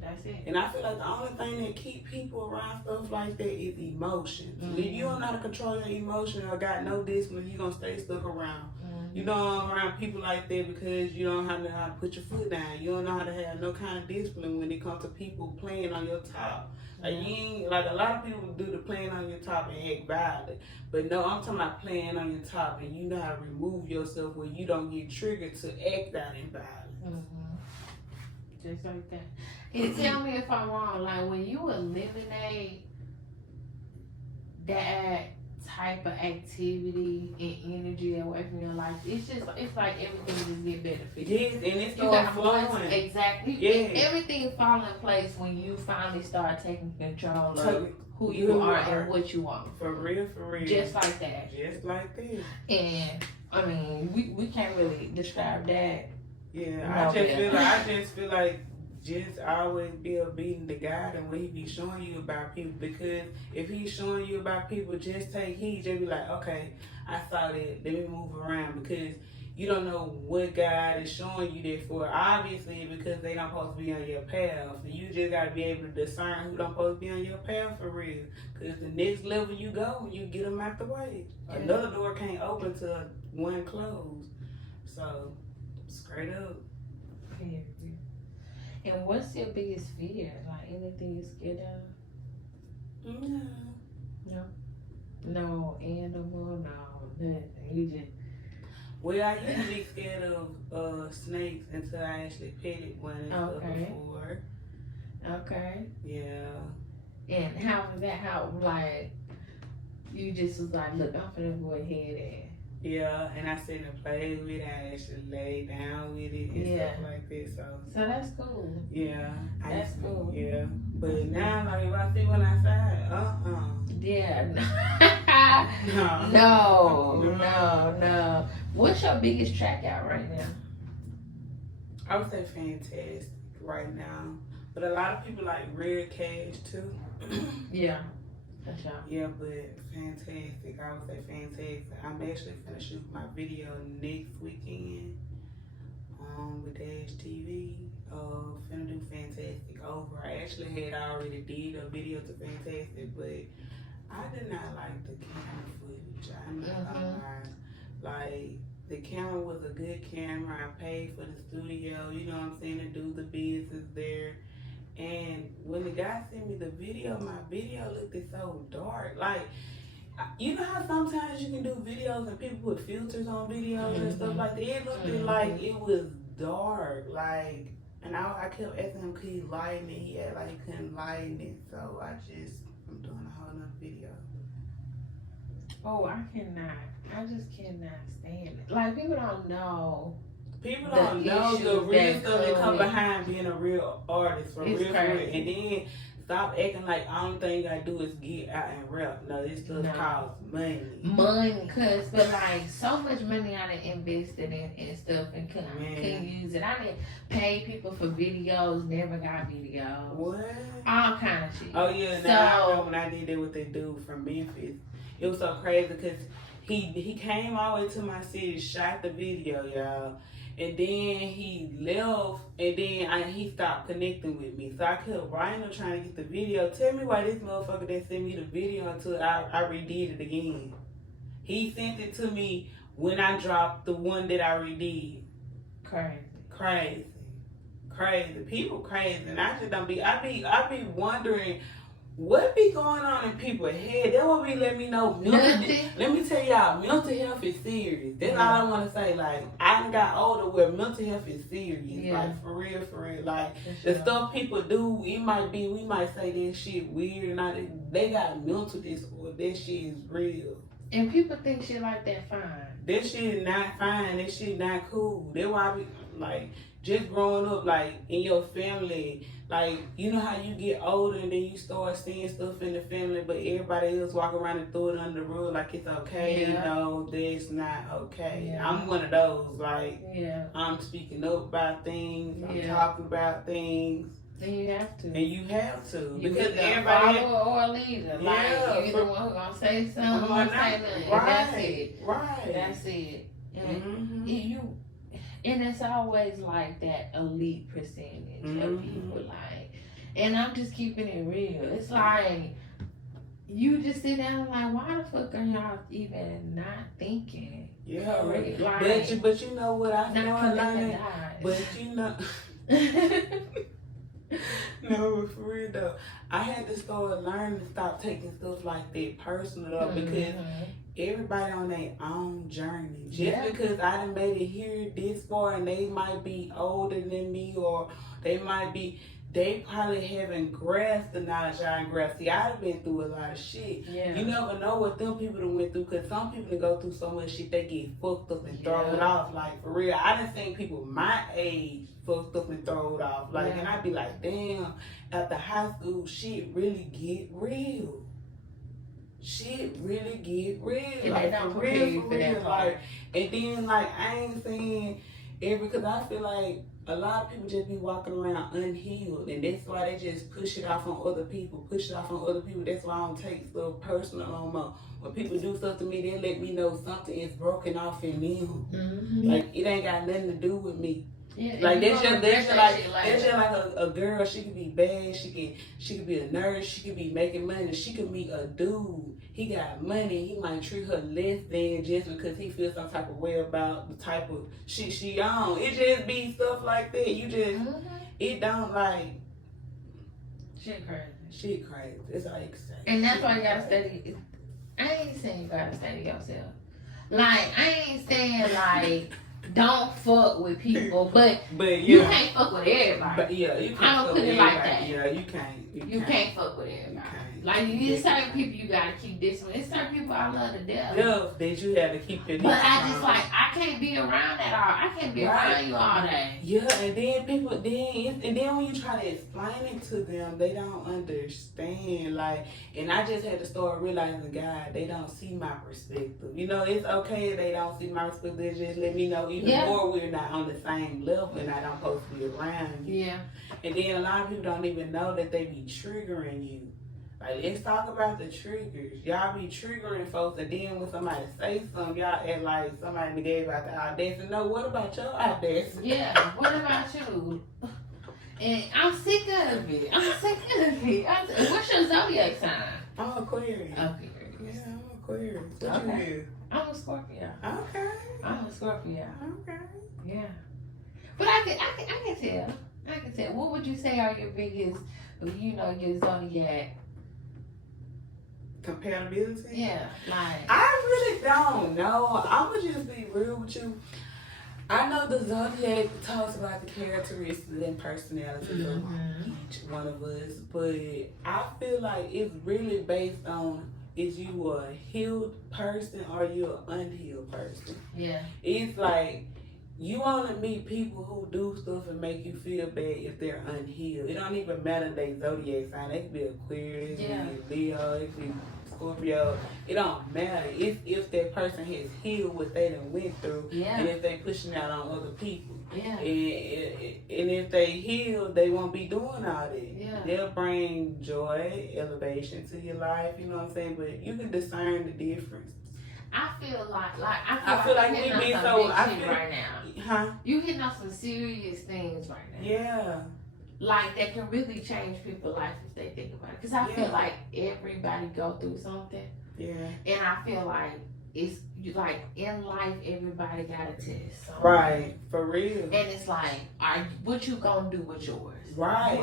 That's it. And I feel like the only thing that keep people around stuff like that is emotions. If you don't know how to control your emotions or got no discipline, you're gonna stay stuck around. You don't around people like that because you don't know how to put your foot down. You don't know how to have no kind of discipline when it comes to people playing on your top. Like you ain't, like a lot of people do the playing on your top and act violent. But no, I'm talking about playing on your top and you know how to remove yourself where you don't get triggered to act out in violence. Just like that. And tell me if I'm wrong, like when you eliminate that type of activity and energy away from your life, it's like everything just get better for you. Yes, and it's start flowing. Exactly. Yeah. Everything fall in place when you finally start taking control of who you are and what you want. For real. Just like that. Just like that. And I mean, we can't really describe that. Yeah, I just feel like just always be obedient to God and what He be showing you about people. Because if He's showing you about people, just take heed. Just be like, okay, I saw that. Let me move around, because you don't know what God is showing you that for. Obviously, because they don't supposed to be on your path. So you just gotta be able to discern who don't supposed to be on your path for real. Because the next level you go, you get them out the way. Another door can't open till one closed. So straight up. Yeah. And what's your biggest fear? Like anything you're scared of? No animal, no nothing. You just. Well, I usually scared of snakes until I actually petted one and stuff before. Okay. Yeah. And how was that? How, like, you just was like, look, I'm finna go ahead and. Yeah, and I sit and play with it. I actually lay down with it and stuff like that. So that's cool. Yeah. That's cool. Yeah. But now, like, if I see one outside, Yeah. No. What's your biggest track out right now? I would say fantastic right now. But a lot of people like Rare Cash too. Yeah. That's right. Yeah, but fantastic. I would say fantastic. I'm actually finna shoot my video next weekend with Dash TV. Finna do Fantastic over. I actually had already did a video to Fantastic, but I did not like the camera footage. I'm not gonna lie. Like, the camera was a good camera. I paid for the studio, you know what I'm saying, to do the business there. And when the guy sent me the video, my video looked so dark. Like, you know how sometimes you can do videos and people put filters on videos and stuff like that? It looked like it was dark. Like, and I kept asking him, could he lighten it? He had like he couldn't lighten it. So I'm doing a whole nother video. Oh, I just cannot stand it. Like, people don't know. People don't know the real stuff that come behind being a real artist, for real. And then stop acting like the only thing you gotta do is get out and rap. No, this stuff costs money. But like, so much money I done invested in stuff and couldn't use it. I didn't pay people for videos, never got videos. What? All kind of shit. Oh yeah, now I remember when I did that with that dude from Memphis. It was so crazy because he came all the way to my city, shot the video, y'all. And then he left, and then he stopped connecting with me. So I kept writing him trying to get the video. Tell me why this motherfucker didn't send me the video until I redid it again. He sent it to me when I dropped the one that I redid. Crazy. People crazy. And I just don't be, I be wondering what be going on in people's head? That would be let me know. Let me tell y'all, mental health is serious. That's all I want to say. Like, I done got older where mental health is serious. Yeah. Like, for real. Like, the stuff people do, we might say that shit weird. And they got mental disorder. That shit is real. And people think shit like that fine. That shit is not fine. That shit not cool. That's why I be, like, just growing up, like, in your family, like, you know how you get older and then you start seeing stuff in the family, but everybody else walk around and throw it under the rug like it's okay. Yeah. No, that's not okay. Yeah. I'm one of those, like, Yeah. I'm speaking up about things. I'm Yeah. talking about things. Then you have to. And you have to. You Because either everybody... follow or a leader. Like, Yeah, you the one who gonna say something or say nothing. Right. That's it. Right. That's it. And Mm-hmm. and it's always like that elite percentage of people, like, and I'm just keeping it real. It's like you just sit down and like, why the fuck are y'all even not thinking? Yeah. Correct? Like, But you know what I not started learning? connecting But you know... No, for real though. I had to start learning to stop taking stuff like that personal though, because everybody on their own journey. Just because I done made it here this far and they might be older than me, or they probably haven't grasped the knowledge I ain't grasped. See, I've been through a lot of shit. Yeah. You never know what them people done went through, because some people that go through so much shit, they get fucked up and thrown off. Like, for real, I done seen people my age fucked up and thrown off. Like, and I be like, damn, after high school, shit really get real. Shit really get real. And like, they don't for prepare you real, for that part. Like, and then, like, I ain't saying because I feel like a lot of people just be walking around unhealed, and that's why they just push it off on other people. That's why I don't take stuff personal no more. When people do stuff to me, they let me know something is broken off in them. Like, it ain't got nothing to do with me. Yeah, like that's just like a girl. She could be bad. She could be a nurse. She could be making money. She could meet a dude. He got money. He might treat her less than just because he feels some type of way about the type of shit she on. It just be stuff like that. You just it don't like shit crazy. Shit crazy. It's like and that's why you gotta study. I ain't saying you gotta study yourself. Like, I ain't saying like don't fuck with people, but you can't fuck with everybody. But you can't. I'm gonna put it like that. Yeah, you can't. You can't fuck with everybody. Like, there's certain people you gotta keep this one. There's certain people I love to death. Yeah, that you have to keep it. But I just like, I can't be around that all. I can't be around you all day. Yeah, and then people, then when you try to explain it to them, they don't understand. Like, and I just had to start realizing, God, they don't see my perspective. You know, it's okay if they don't see my perspective. They just let me know even more we're not on the same level, and I don't supposed to be around you. Yeah. And then a lot of people don't even know that they be triggering you. Like, let's talk about the triggers. Y'all be triggering folks, and then when somebody say something, y'all act like somebody gave out the audacity. No, what about your audacity? Yeah, what about you? And I'm sick of it. What's your zodiac sign? I'm Aquarius. Okay. Yeah, I'm Aquarius. What you is? I'm a Scorpio. Okay. I'm a Scorpio. Okay. Yeah. But I can tell. I can tell. What would you say are your biggest, your zodiac? Compatibility? Yeah, like I really don't know. I'm gonna just be real with you. I know the Zodiac talks about the characteristics and personalities of each one of us, but I feel like it's really based on is you a healed person or you an unhealed person. Yeah. It's like you only meet people who do stuff and make you feel bad if they're unhealed. It don't even matter they zodiac sign. They could be Aquarius, it could be Leo, it could be Scorpio. It don't matter. It's if that person has healed what they done went through, and if they pushing out on other people. Yeah. And if they heal, they won't be doing all that. Yeah. They'll bring joy, elevation to your life. You know what I'm saying? But you can discern the difference. I feel like we being so right now. Huh? You hitting on some serious things right now. Yeah. Like that can really change people's life if they think about it. Because I feel like everybody go through something. Yeah. And I feel like it's like in life everybody got a test. So right. For real. And it's like, what you gonna do with yours? Right.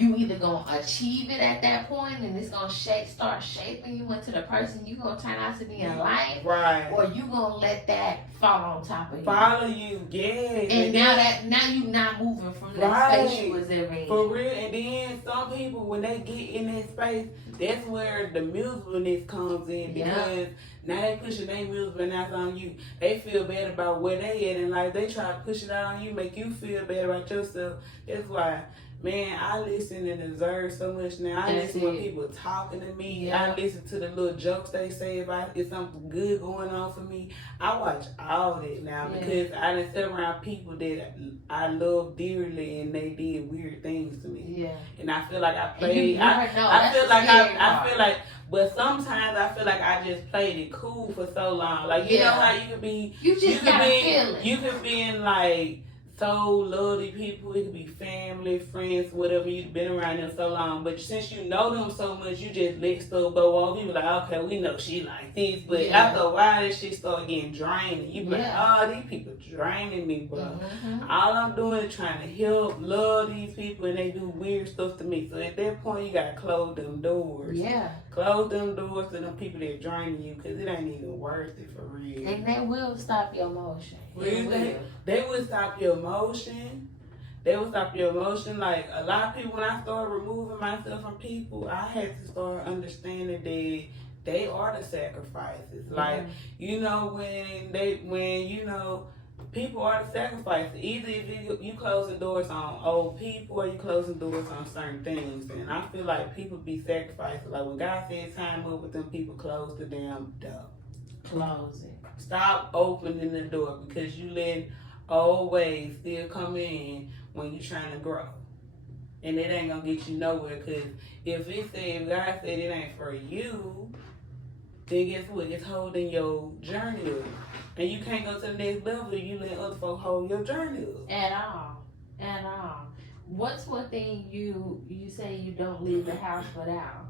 you either gonna achieve it at that point and it's gonna start shaping you into the person you gonna turn out to be in life, right? Or you gonna let that fall on top of you, follow you, yeah. And now you not moving from that space you was ever in. For real, and then some people when they get in that space, that's where the musicalness comes in because now they pushing their musicalness on you. They feel bad about where they at in life. They try to push it out on you, make you feel bad about yourself. That's why. Man, I listen and observe so much now. I listen when people talking to me. Yeah. I listen to the little jokes they say about if something good going on for me. I watch all that now because I done sit around people that I love dearly and they did weird things to me. Yeah. And I feel like I played. I feel like, but sometimes I feel like I just played it cool for so long. Like you know how you could be. You could be in like. So lovely people, it could be family, friends, whatever. You've been around them so long, but since you know them so much, you just let stuff go off. You be like, okay, we know she like this, but after a while, that shit start getting draining. You be like, oh, these people draining me, bro. All I'm doing is trying to help, love these people, and they do weird stuff to me. So at that point, you gotta close them doors. Yeah. Close them doors to them people that draining you, cause it ain't even worth it for real. And they will stop your motion. They will stop your emotion. They will stop your emotion. Like a lot of people, when I started removing myself from people, I had to start understanding that they are the sacrifices. Like you know when you know people are the sacrifices. Either if you closing doors on old people or you closing doors on certain things. And I feel like people be sacrificed. Like when God said time up with them, people close the damn door. Close it. Stop opening the door because you let old ways still come in when you're trying to grow. And it ain't gonna get you nowhere because if God said it ain't for you, then guess what? It's holding your journey up. And you can't go to the next level if you let other folks hold your journey up. At all. What's one thing you say you don't leave the house without?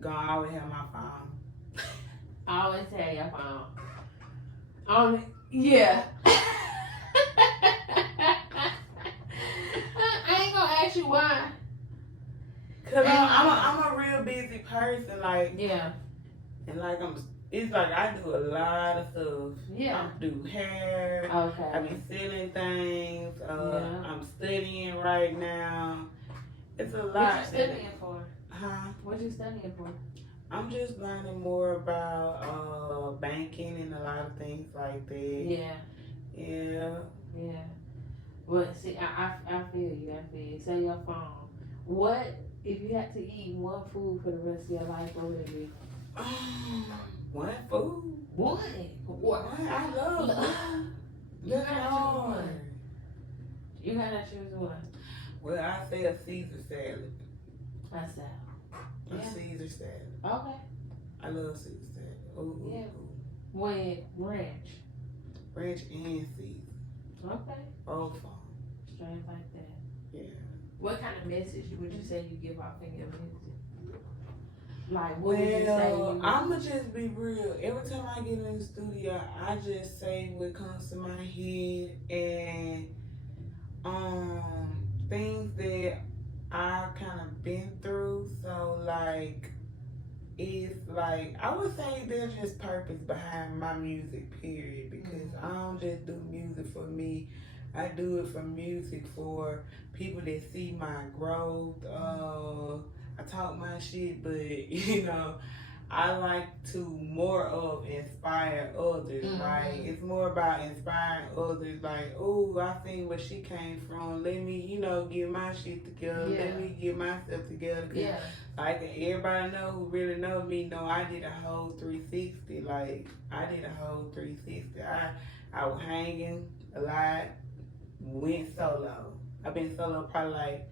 Gonna always have my phone. I always have your phone. Yeah. I ain't gonna ask you why. Cause I'm a real busy person, like and like it's like I do a lot of stuff. Yeah. I do hair. Okay. I be selling things. I'm studying right now. It's a lot. What you studying for? Huh? What you studying for? I'm just learning more about banking and a lot of things like that. Yeah. Well, see, I feel you. Say your phone. What if you had to eat one food for the rest of your life? What would it be? One food? What? I love food. You gotta choose one. You gotta choose one. Well, I say a Caesar salad. What's that? A Caesar salad. Okay. I love Caesar salad. Ooh. With ranch. Ranch and Caesar. Okay. Both of them. Straight like that. Yeah. What kind of message would you say you give off in your music? Like, what would you say? I'ma just be real. Every time I get in the studio, I just say what comes to my head and things that I've kind of been through. So like, it's like I would say there's just purpose behind my music, period. Because I don't just do music for me. I do it for music for people that see my growth. I talk my shit, but you know, I like to more of inspire others, right? It's more about inspiring others. Like, oh, I seen where she came from. Let me, get my shit together. Let me get myself together. Like everybody who really know me know I did a whole 360. Like I did a whole 360. I was hanging a lot. Went solo. I've been solo probably like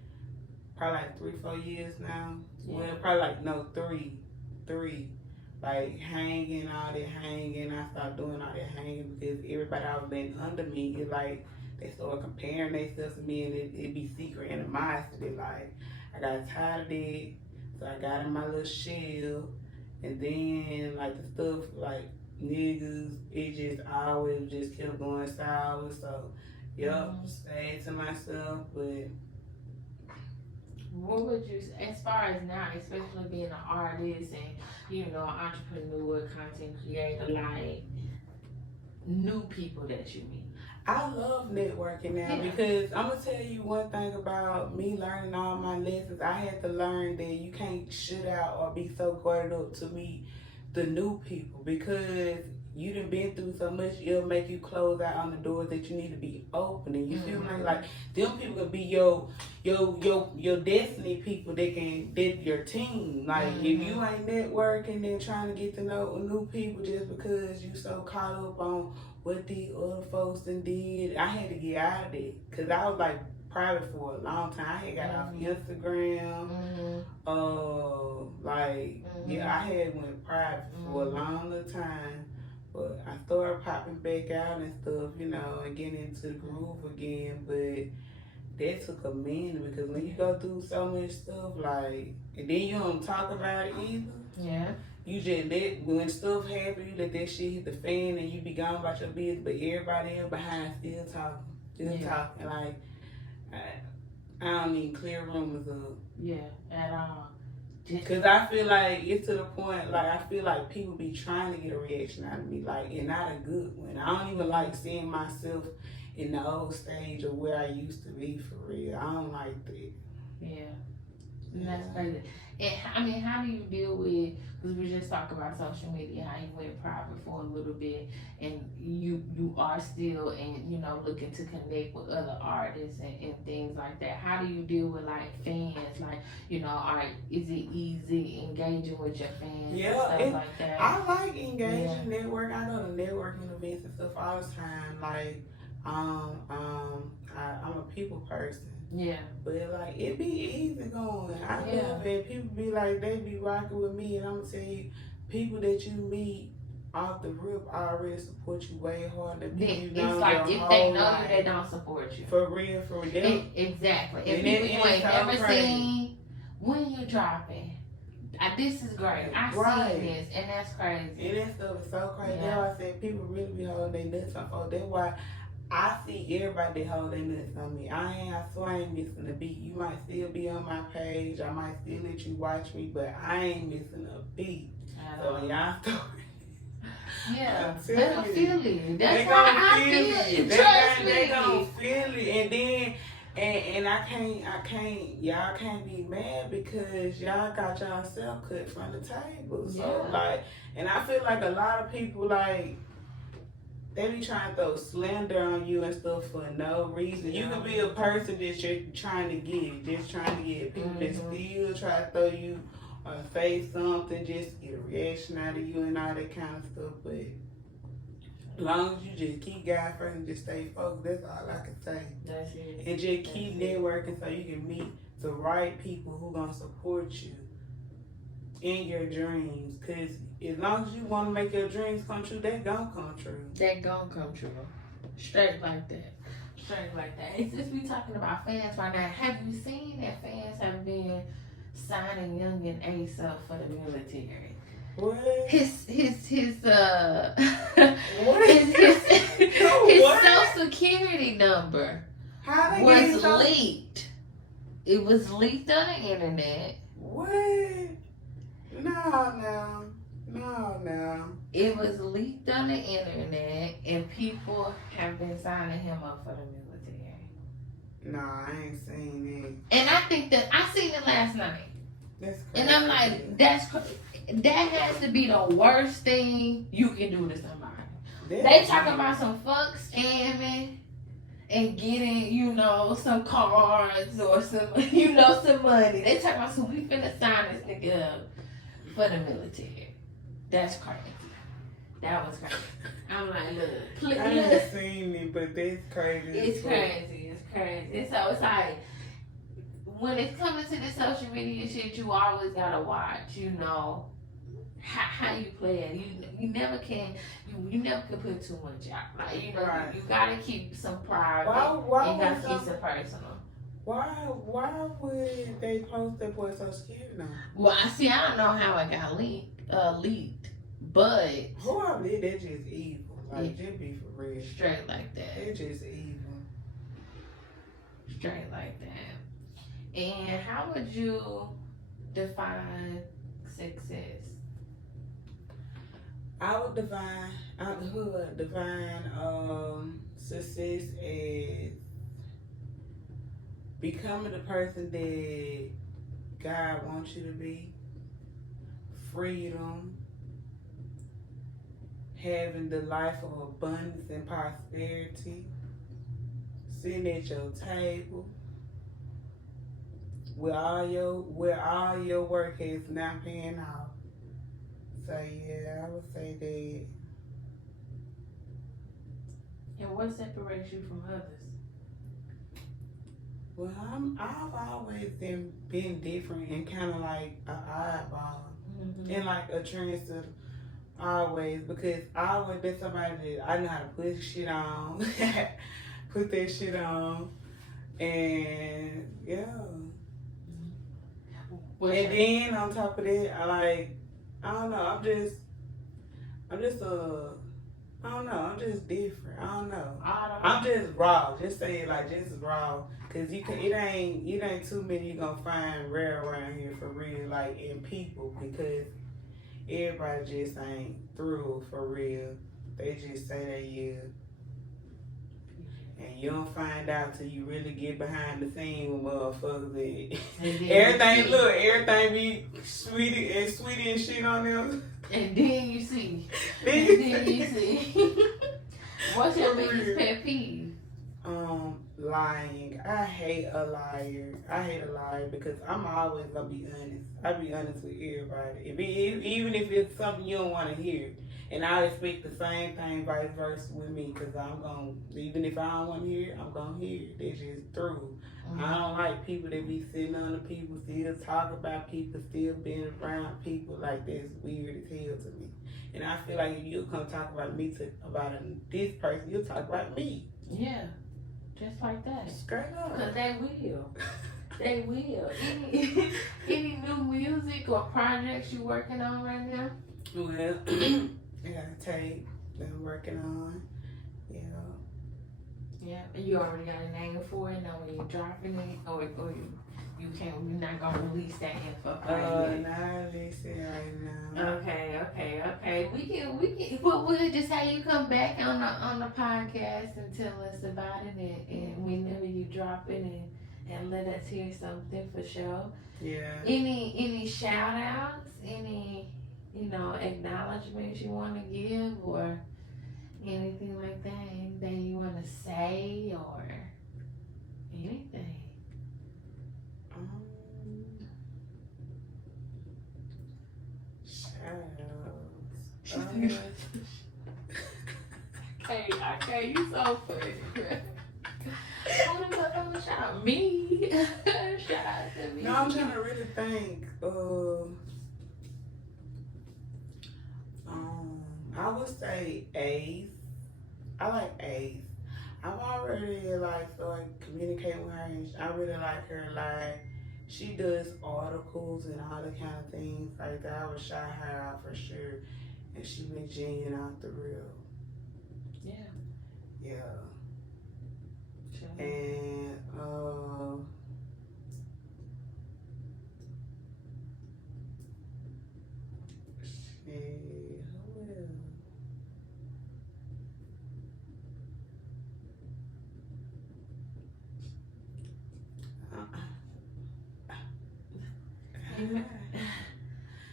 3-4 years now. Well, probably three. Like hanging, all that hanging. I stopped doing all that hanging because everybody I was letting under me, it like they started comparing themselves to me and it be secret animosity. Like I got tired of it, so I got in my little shell, and then like the stuff like niggas, it just always just kept going sour. So Stay to myself, but what would you, as far as now, especially being an artist and, you know, entrepreneur, content creator, like, new people that you meet? I love networking now because I'm gonna tell you one thing about me learning all my lessons. I had to learn that you can't shut out or be so guarded up to meet the new people because you done been through so much. It'll make you close out on the doors that you need to be opening. You feel me? Like them people can be your destiny people. That your team. Like if you ain't networking and trying to get to know new people just because you so caught up on what the other folks done did, I had to get out of that because I was like private for a long time. I had got off Instagram. I had went private for a long time. But I started popping back out and stuff, you know, and getting into the groove again. But that took a minute because when you go through so much stuff, like, and then you don't talk about it either. Yeah. You just when stuff happen, you let that shit hit the fan and you be gone about your business. But everybody else behind still talking. Like, I don't even clear rumors up. Yeah, at all. Cause I feel like it's to the point, like I feel like people be trying to get a reaction out of me, like, and not a good one. I don't even like seeing myself in the old stage of where I used to be for real. I don't like that. Yeah, and that's crazy. And I mean, how do you deal with? Because we just talked about social media, how you went private for a little bit, and you are still, and you know, looking to connect with other artists and things like that. How do you deal with like fans? Like, you know, is it easy engaging with your fans? Yeah, and stuff like that? I like engaging, network. I go to networking events and stuff all the time. Like, I'm a people person. Yeah. But like it be easy going. I love it. People be like, they be rocking with me, and I'm gonna tell you, people that you meet off the rip already support you way harder than you know. It's like if they know you, they don't support you. For real. Exactly. If people you ain't never seen, when you dropping, this is great. I see this, and that's crazy. And that stuff is so crazy. That's why I said people really be holding their nuts on folks. That's why I see everybody that hold their nuts on me. I swear I ain't missing a beat. You might still be on my page. I might still let you watch me, but I ain't missing a beat. So y'all start. Yeah, they don't feel it. That's why I feel it. Trust me. They gon' feel it, and then and I can't. Y'all can't be mad because y'all got yourself cut from the table. So like, and I feel like a lot of people like. They be trying to throw slander on you and stuff for no reason. You can be a person that you're trying to get. People that still try to throw you or say something just to get a reaction out of you and all that kind of stuff. But as long as you just keep God first and just stay focused, that's all I can say. That's it. And just keep networking so you can meet the right people who gonna support you in your dreams. Cause as long as you want to make your dreams come true, they gon' come true. They gon' come true. Straight like that. And since we talking about fans right now, have you seen that fans have been signing Young and Ace up for the military? What? His what? his social security number was leaked. It was leaked on the internet. What? No. It was leaked on the internet, and people have been signing him up for the military. No, I ain't seen it. And I think that I seen it last night. That's crazy. And I'm like, that has to be the worst thing you can do to somebody. They talking about some fuck scamming and getting, you know, some cards or some, you know, some money. They talking about some, we finna sign this nigga up for the military. That's crazy. That was crazy. I'm like, look. I haven't seen it, but that's crazy. It's crazy. And so it's like, when it's coming to the social media shit, you always gotta watch, you know, how you play it. You never can put too much out. Like, you know, you gotta keep some private. Why you gotta keep some personal. Why would they post that boy so scared now? Well, I don't know how it got leaked, but whoever did that just evil. Like, just be for real. Straight like that. They just evil. Straight like that. And how would you define success? I would define success as becoming the person that God wants you to be, freedom, having the life of abundance and prosperity, sitting at your table where all your work is now paying off. So yeah, I would say that. And what separates you from others? Well, I've always been different and kind of like an oddball and like a trendsetter always, because I always been somebody that I know how to put shit on, put that shit on, and yeah. And then on top of that, I don't know, I'm just I'm just different. I don't know. I'm just raw. Just say it like just raw. Cause it ain't too many you gonna find rare around here for real, like in people, because everybody just ain't through for real. They just say they yeah. And you don't find out till you really get behind the scene with motherfuckers. Everything be sweetie and shit on them. And then you see. What's your biggest pet peeve? Lying. I hate a liar because I'm always gonna be honest. I be honest with everybody. Even if it's something you don't want to hear. And I expect the same thing vice versa with me, because even if I don't want to hear it, I'm going to hear it. That's just true. I don't like people that be sitting on the people, still talk about people, still being around people. Like, that's weird as hell to me. And I feel like if you come talk about me about this person, you'll talk about me. Yeah, just like that. Straight up. Because they will. They will. Any new music or projects you working on right now? Well, I got a tape that I'm working on. Yeah. Yeah, and you already got a name for it. Know when you're dropping it, or you're not gonna release that info. Not release it right now. Okay. We can. Well, we'll just have you come back on the podcast and tell us about it, and whenever you drop it, and let us hear something for sure. Yeah. Any shout outs? Any acknowledgments you want to give, or anything like that? Anything you want to say, or anything? Shout Okay, you so funny. Who the fuck gonna shout out? Me? Shout out to me. No, I'm trying to really think. I would say Ace. I like Ace. I've already started communicating with her, and I really like her. Like, she does articles and all the kind of things like that. I would shout her out for sure, and she been genuine out the real. Yeah. Sure. And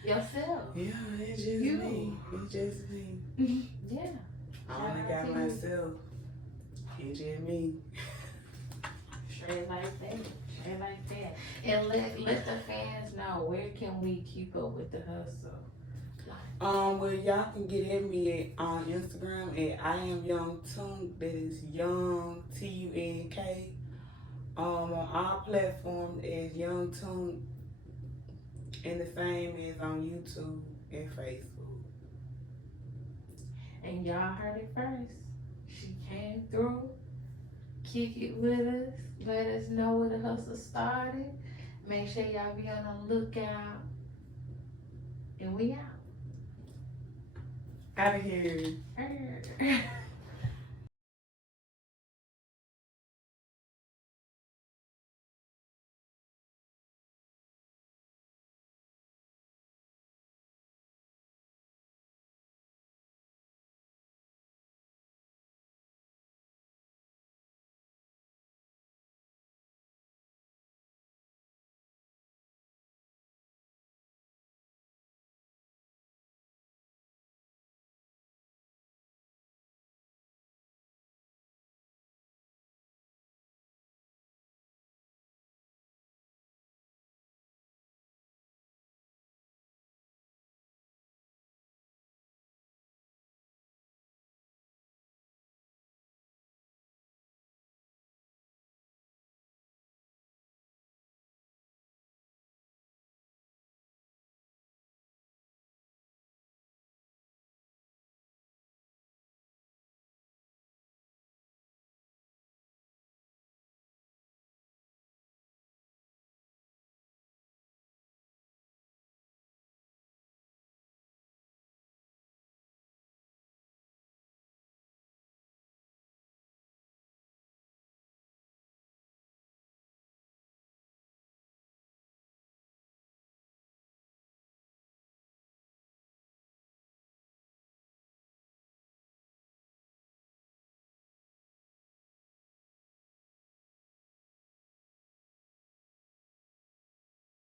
Yourself. Yeah, it's just me. It's just me. Yeah. I only got myself. It's just me. Straight like that. And let the fans know, where can we keep up with the hustle? Well, y'all can get at me on Instagram at I am Young Tunk. That is Young Tunk. On our platform is Young Tunk, and the same is on YouTube and Facebook. And y'all heard it first. She came through, kick it with us, let us know where the hustle started. Make sure y'all be on the lookout. And we out. Out of here.